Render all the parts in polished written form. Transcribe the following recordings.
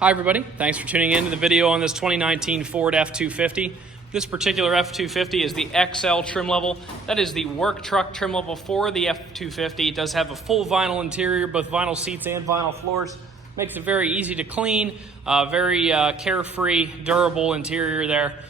Hi everybody, thanks for tuning in to the video on this 2019 Ford F-250. This particular F-250 is the XL trim level. That is the work truck trim level for the F-250. It does have a full vinyl interior, both vinyl seats and vinyl floors. Makes it very easy to clean, very carefree, durable interior there,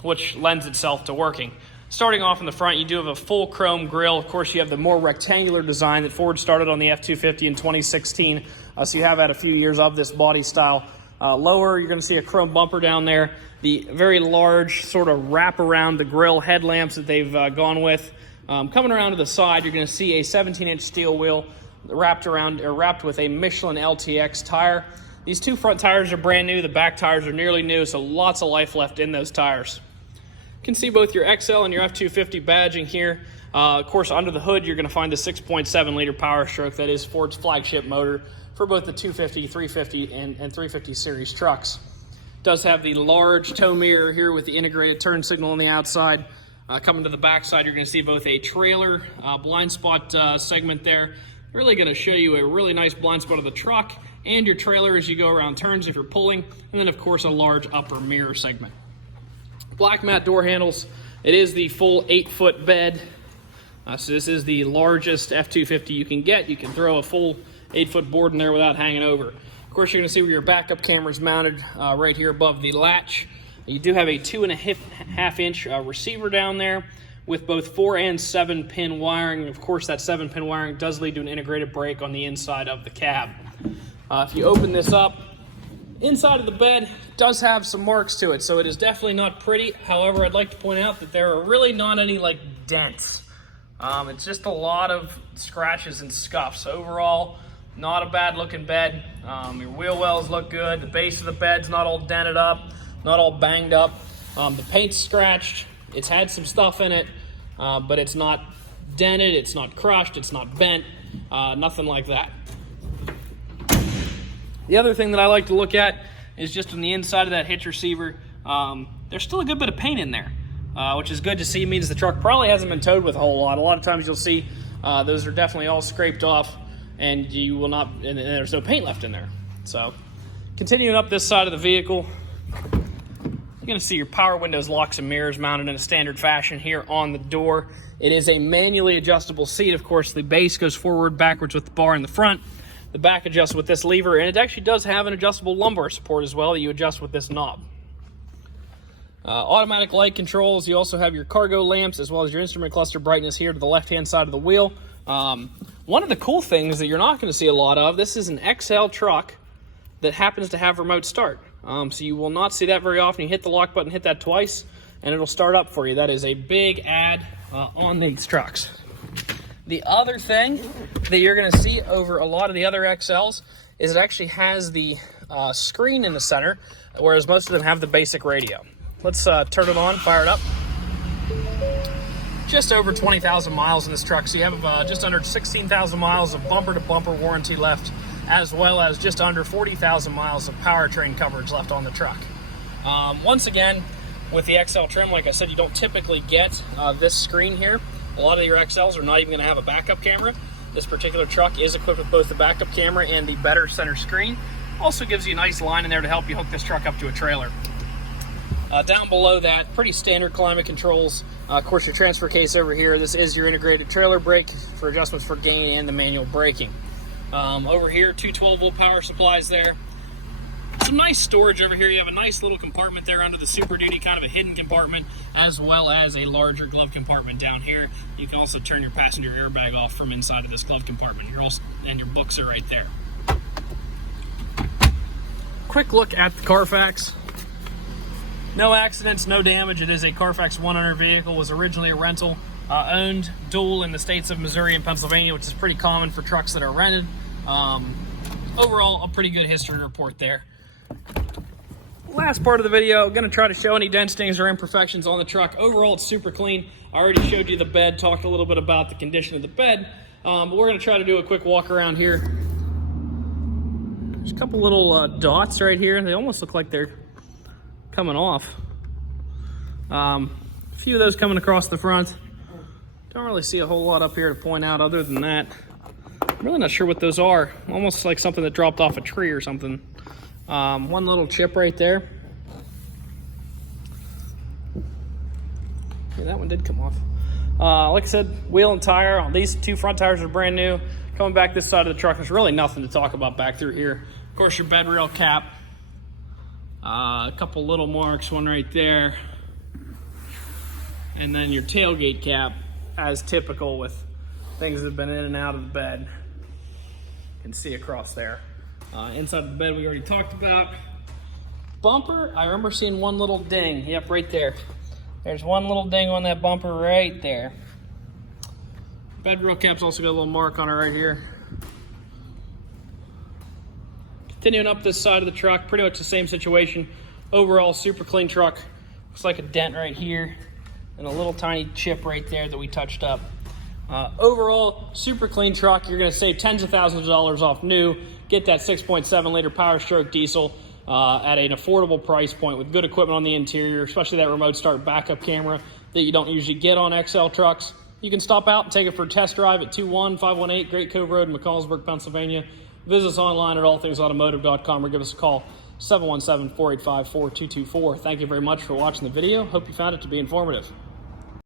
which lends itself to working. Starting off in the front, you do have a full chrome grille. Of course, you have the more rectangular design that Ford started on the F-250 in 2016. So you have had a few years of this body style. Lower, you're going to see a chrome bumper down there. The very large sort of wrap around the grille headlamps that they've gone with. Coming around to the side, you're going to see a 17-inch steel wheel wrapped with a Michelin LTX tire. These two front tires are brand new. The back tires are nearly new, so lots of life left in those tires. You can see both your XL and your F-250 badging here. Of course, under the hood, you're going to find the 6.7 liter Power Stroke. That is Ford's flagship motor for both the 250, 350, and 350 series trucks. It does have the large tow mirror here with the integrated turn signal on the outside. Coming to the back side, you're going to see both a trailer blind spot segment there. Really going to show you a really nice blind spot of the truck and your trailer as you go around turns if you're pulling. And then, of course, a large upper mirror segment. Black matte door handles. It is the full 8-foot bed. So this is the largest F-250 you can get. You can throw a full 8-foot board in there without hanging over. Of course, you're going to see where your backup camera is mounted right here above the latch. You do have a 2.5-inch receiver down there with both 4 and 7 pin wiring. Of course, that 7 pin wiring does lead to an integrated brake on the inside of the cab. If you open this up, inside of the bed does have some marks to it, so it is definitely not pretty. However, I'd like to point out that there are really not any like dents. It's just a lot of scratches and scuffs. Overall, not a bad looking bed. Your wheel wells look good. The base of the bed's not all dented up, not all banged up. The paint's scratched. It's had some stuff in it, but it's not dented, it's not crushed, it's not bent, nothing like that. The other thing that I like to look at is just on the inside of that hitch receiver. There's still a good bit of paint in there, which is good to see. It means the truck probably hasn't been towed with a whole lot. A lot of times you'll see those are definitely all scraped off, and you will not, and there's no paint left in there. So, continuing up this side of the vehicle, you're going to see your power windows, locks, and mirrors mounted in a standard fashion here on the door. It is a manually adjustable seat. Of course, the base goes forward, backwards with the bar in the front. The back adjusts with this lever, and it actually does have an adjustable lumbar support as well that you adjust with this knob. Automatic light controls. You also have your cargo lamps as well as your instrument cluster brightness here to the left-hand side of the wheel. One of the cool things that you're not going to see a lot of, this is an XL truck that happens to have remote start. So you will not see that very often. You hit the lock button, hit that twice, and it'll start up for you. That is a big add on these trucks. The other thing that you're going to see over a lot of the other XLs is it actually has the screen in the center, whereas most of them have the basic radio. Let's turn it on, fire it up. Just over 20,000 miles in this truck, so you have just under 16,000 miles of bumper-to-bumper warranty left, as well as just under 40,000 miles of powertrain coverage left on the truck. Once again, with the XL trim, like I said, you don't typically get this screen here. A lot of your XLs are not even going to have a backup camera. This particular truck is equipped with both the backup camera and the better center screen. Also gives you a nice line in there to help you hook this truck up to a trailer. Down below that, pretty standard climate controls. Of course, your transfer case over here. This is your integrated trailer brake for adjustments for gain and the manual braking. Over here, two 12-volt power supplies there. Some nice storage over here. You have a nice little compartment there under the Super Duty, kind of a hidden compartment, as well as a larger glove compartment down here. You can also turn your passenger airbag off from inside of this glove compartment. And your books are right there. Quick look at the Carfax. No accidents, no damage. It is a Carfax 100 vehicle. Was originally a rental, owned dual in the states of Missouri and Pennsylvania, which is pretty common for trucks that are rented. Overall, a pretty good history report there. Last part of the video, I'm going to try to show any dents, stings, or imperfections on the truck. Overall, it's super clean. I already showed you the bed, talked a little bit about the condition of the bed. But we're going to try to do a quick walk around here. There's a couple little dots right here. They almost look like they're coming off. A few of those coming across the front. Don't really see a whole lot up here to point out other than that. I'm really not sure what those are. Almost like something that dropped off a tree or something. One little chip right there. Yeah, that one did come off. Like I said, wheel and tire. These two front tires are brand new. Coming back this side of the truck, there's really nothing to talk about back through here. Of course, your bed rail cap. A couple little marks, one right there. And then your tailgate cap, as typical with things that have been in and out of the bed. You can see across there. Inside the bed we already talked about. Bumper, I remember seeing one little ding. Yep, right there. There's one little ding on that bumper right there. Bed rail cap's also got a little mark on it right here. Continuing up this side of the truck, pretty much the same situation. Overall, super clean truck. Looks like a dent right here and a little tiny chip right there that we touched up. Overall, super clean truck. You're gonna save tens of thousands of dollars off new. Get that 6.7 liter Power Stroke diesel at an affordable price point with good equipment on the interior, especially that remote start backup camera that you don't usually get on XL trucks. You can stop out and take it for a test drive at 21518 Great Cove Road in McConnellsburg, Pennsylvania. Visit us online at allthingsautomotive.com or give us a call, 717-485-4224. Thank you very much for watching the video. Hope you found it to be informative.